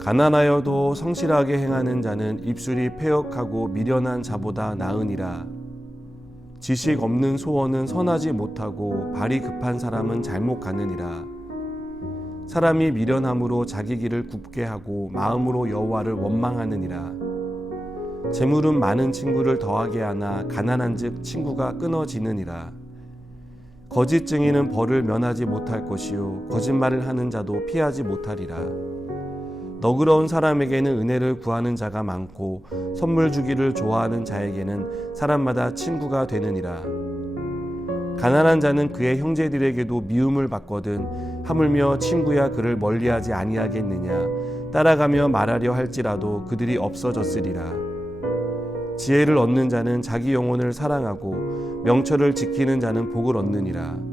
가난하여도 성실하게 행하는 자는 입술이 패역하고 미련한 자보다 나으니라. 지식 없는 소원은 선하지 못하고 발이 급한 사람은 잘못 가느니라. 사람이 미련함으로 자기 길을 굽게 하고 마음으로 여호와를 원망하느니라. 재물은 많은 친구를 더하게 하나 가난한즉 친구가 끊어지느니라. 거짓 증인은 벌을 면하지 못할 것이요 거짓말을 하는 자도 피하지 못하리라. 너그러운 사람에게는 은혜를 구하는 자가 많고 선물 주기를 좋아하는 자에게는 사람마다 친구가 되느니라. 가난한 자는 그의 형제들에게도 미움을 받거든 하물며 친구야 그를 멀리하지 아니하겠느냐. 따라가며 말하려 할지라도 그들이 없어졌으리라. 지혜를 얻는 자는 자기 영혼을 사랑하고 명철을 지키는 자는 복을 얻느니라.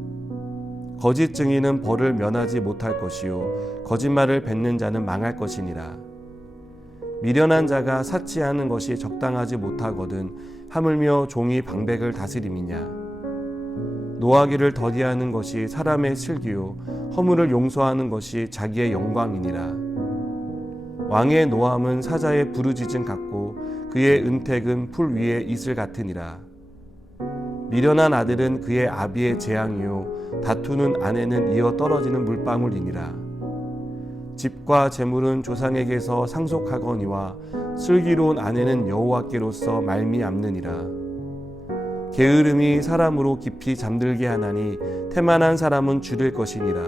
거짓 증인은 벌을 면하지 못할 것이요 거짓말을 뱉는 자는 망할 것이니라. 미련한 자가 사치하는 것이 적당하지 못하거든 하물며 종이 방백을 다스림이냐. 노하기를 더디하는 것이 사람의 슬기요 허물을 용서하는 것이 자기의 영광이니라. 왕의 노함은 사자의 부르짖음 같고 그의 은택은 풀 위에 이슬 같으니라. 미련한 아들은 그의 아비의 재앙이요 다투는 아내는 이어 떨어지는 물방울이니라. 집과 재물은 조상에게서 상속하거니와 슬기로운 아내는 여호와께로서 말미암느니라. 게으름이 사람으로 깊이 잠들게 하나니 태만한 사람은 줄일 것이니라.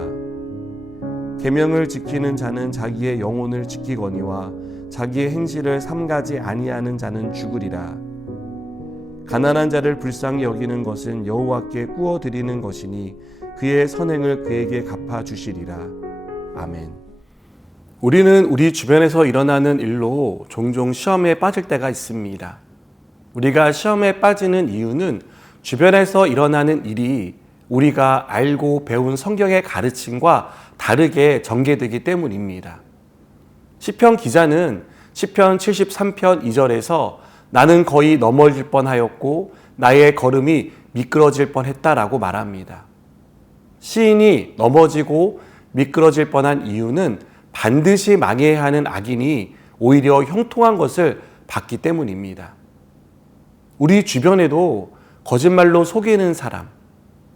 계명을 지키는 자는 자기의 영혼을 지키거니와 자기의 행실을 삼가지 아니하는 자는 죽으리라. 가난한 자를 불쌍히 여기는 것은 여호와께 꾸어드리는 것이니 그의 선행을 그에게 갚아주시리라. 아멘. 우리는 우리 주변에서 일어나는 일로 종종 시험에 빠질 때가 있습니다. 우리가 시험에 빠지는 이유는 주변에서 일어나는 일이 우리가 알고 배운 성경의 가르침과 다르게 전개되기 때문입니다. 시편 기자는 시편 73편 2절에서 나는 거의 넘어질 뻔하였고 나의 걸음이 미끄러질 뻔했다라고 말합니다. 시인이 넘어지고 미끄러질 뻔한 이유는 반드시 망해야 하는 악인이 오히려 형통한 것을 봤기 때문입니다. 우리 주변에도 거짓말로 속이는 사람,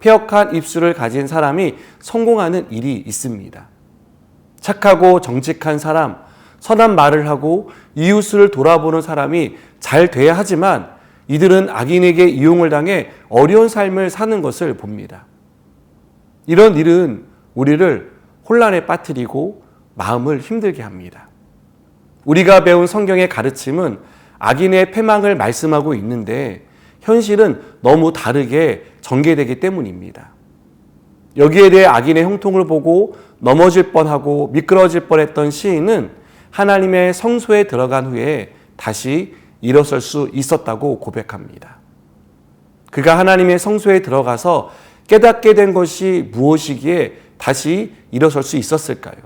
패역한 입술을 가진 사람이 성공하는 일이 있습니다. 착하고 정직한 사람, 선한 말을 하고 이웃을 돌아보는 사람이 잘 돼야 하지만 이들은 악인에게 이용을 당해 어려운 삶을 사는 것을 봅니다. 이런 일은 우리를 혼란에 빠뜨리고 마음을 힘들게 합니다. 우리가 배운 성경의 가르침은 악인의 패망을 말씀하고 있는데 현실은 너무 다르게 전개되기 때문입니다. 여기에 대해 악인의 형통을 보고 넘어질 뻔하고 미끄러질 뻔했던 시인은 하나님의 성소에 들어간 후에 다시 일어설 수 있었다고 고백합니다. 그가 하나님의 성소에 들어가서 깨닫게 된 것이 무엇이기에 다시 일어설 수 있었을까요?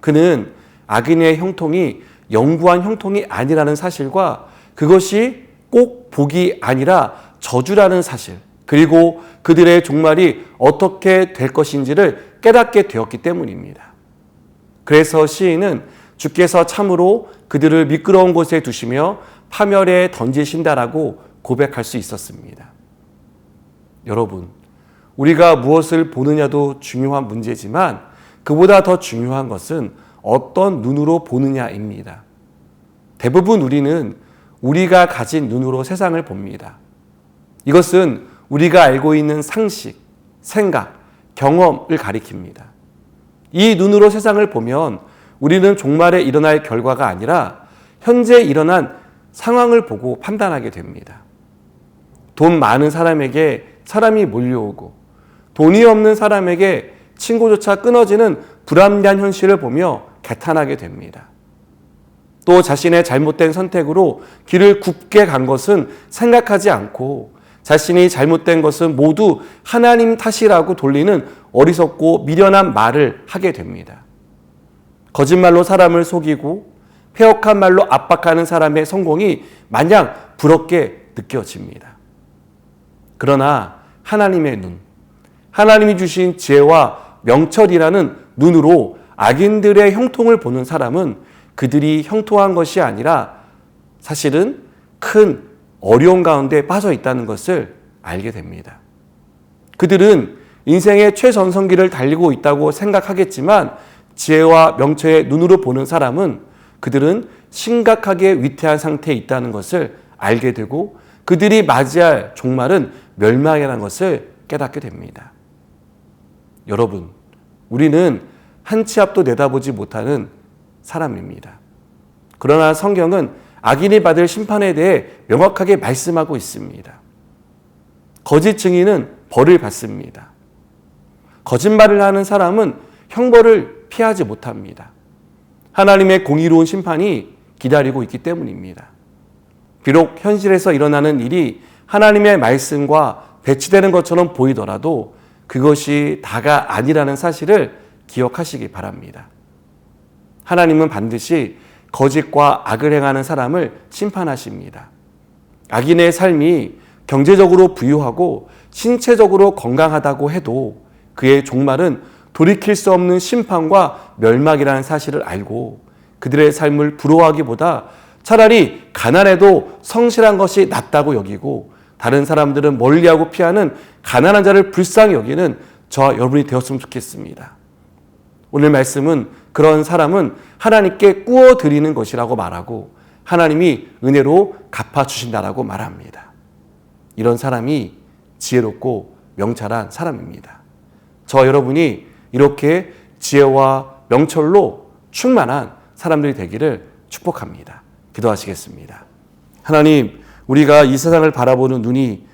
그는 악인의 형통이 영구한 형통이 아니라는 사실과 그것이 꼭 복이 아니라 저주라는 사실, 그리고 그들의 종말이 어떻게 될 것인지를 깨닫게 되었기 때문입니다. 그래서 시인은 주께서 참으로 그들을 미끄러운 곳에 두시며 파멸에 던지신다라고 고백할 수 있었습니다. 여러분, 우리가 무엇을 보느냐도 중요한 문제지만 그보다 더 중요한 것은 어떤 눈으로 보느냐입니다. 대부분 우리는 우리가 가진 눈으로 세상을 봅니다. 이것은 우리가 알고 있는 상식, 생각, 경험을 가리킵니다. 이 눈으로 세상을 보면 우리는 종말에 일어날 결과가 아니라 현재 일어난 상황을 보고 판단하게 됩니다. 돈 많은 사람에게 사람이 몰려오고 돈이 없는 사람에게 친구조차 끊어지는 불합리한 현실을 보며 개탄하게 됩니다. 또 자신의 잘못된 선택으로 길을 굽게 간 것은 생각하지 않고 자신이 잘못된 것은 모두 하나님 탓이라고 돌리는 어리석고 미련한 말을 하게 됩니다. 거짓말로 사람을 속이고 패역한 말로 압박하는 사람의 성공이 마냥 부럽게 느껴집니다. 그러나 하나님의 눈, 하나님이 주신 지혜와 명철이라는 눈으로 악인들의 형통을 보는 사람은 그들이 형통한 것이 아니라 사실은 큰 어려움 가운데 빠져 있다는 것을 알게 됩니다. 그들은 인생의 최전성기를 달리고 있다고 생각하겠지만 지혜와 명철의 눈으로 보는 사람은 그들은 심각하게 위태한 상태에 있다는 것을 알게 되고 그들이 맞이할 종말은 멸망이라는 것을 깨닫게 됩니다. 여러분, 우리는 한 치 앞도 내다보지 못하는 사람입니다. 그러나 성경은 악인이 받을 심판에 대해 명확하게 말씀하고 있습니다. 거짓 증인은 벌을 받습니다. 거짓말을 하는 사람은 형벌을 피하지 못합니다. 하나님의 공의로운 심판이 기다리고 있기 때문입니다. 비록 현실에서 일어나는 일이 하나님의 말씀과 배치되는 것처럼 보이더라도 그것이 다가 아니라는 사실을 기억하시기 바랍니다. 하나님은 반드시 거짓과 악을 행하는 사람을 심판하십니다. 악인의 삶이 경제적으로 부유하고 신체적으로 건강하다고 해도 그의 종말은 돌이킬 수 없는 심판과 멸망이라는 사실을 알고 그들의 삶을 부러워하기보다 차라리 가난해도 성실한 것이 낫다고 여기고 다른 사람들은 멀리하고 피하는 가난한 자를 불쌍히 여기는 저와 여러분이 되었으면 좋겠습니다. 오늘 말씀은 그런 사람은 하나님께 꾸어드리는 것이라고 말하고 하나님이 은혜로 갚아주신다라고 말합니다. 이런 사람이 지혜롭고 명철한 사람입니다. 저와 여러분이 이렇게 지혜와 명철로 충만한 사람들이 되기를 축복합니다. 기도하시겠습니다. 하나님, 우리가 이 세상을 바라보는 눈이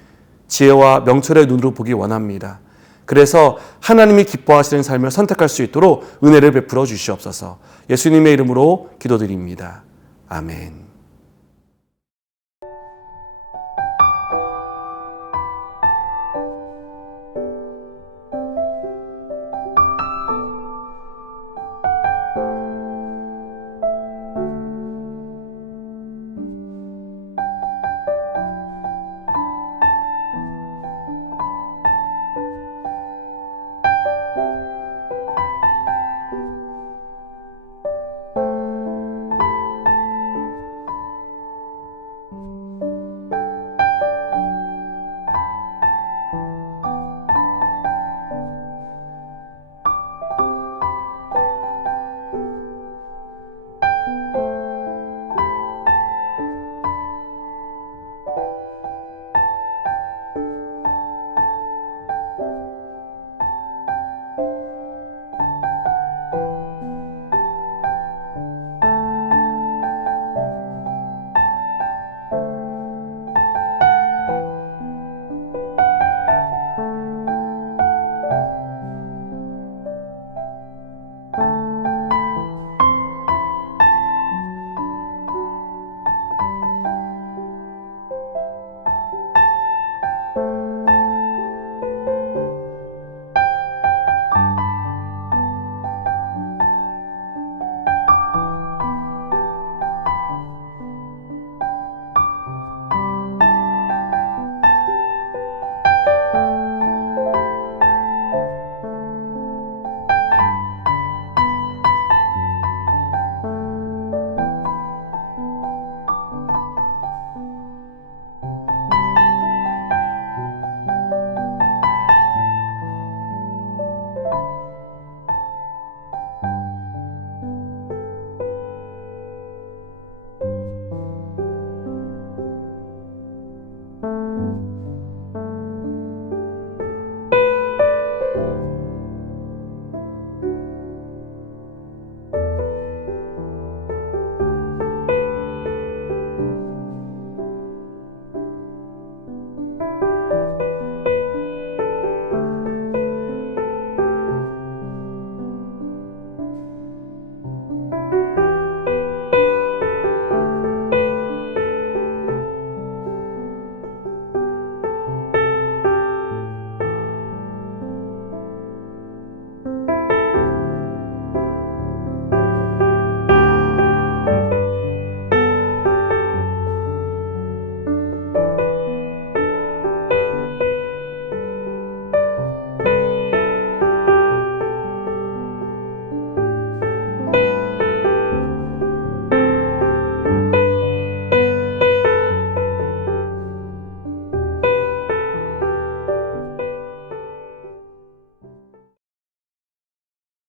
지혜와 명철의 눈으로 보기 원합니다. 그래서 하나님이 기뻐하시는 삶을 선택할 수 있도록 은혜를 베풀어 주시옵소서. 예수님의 이름으로 기도드립니다. 아멘.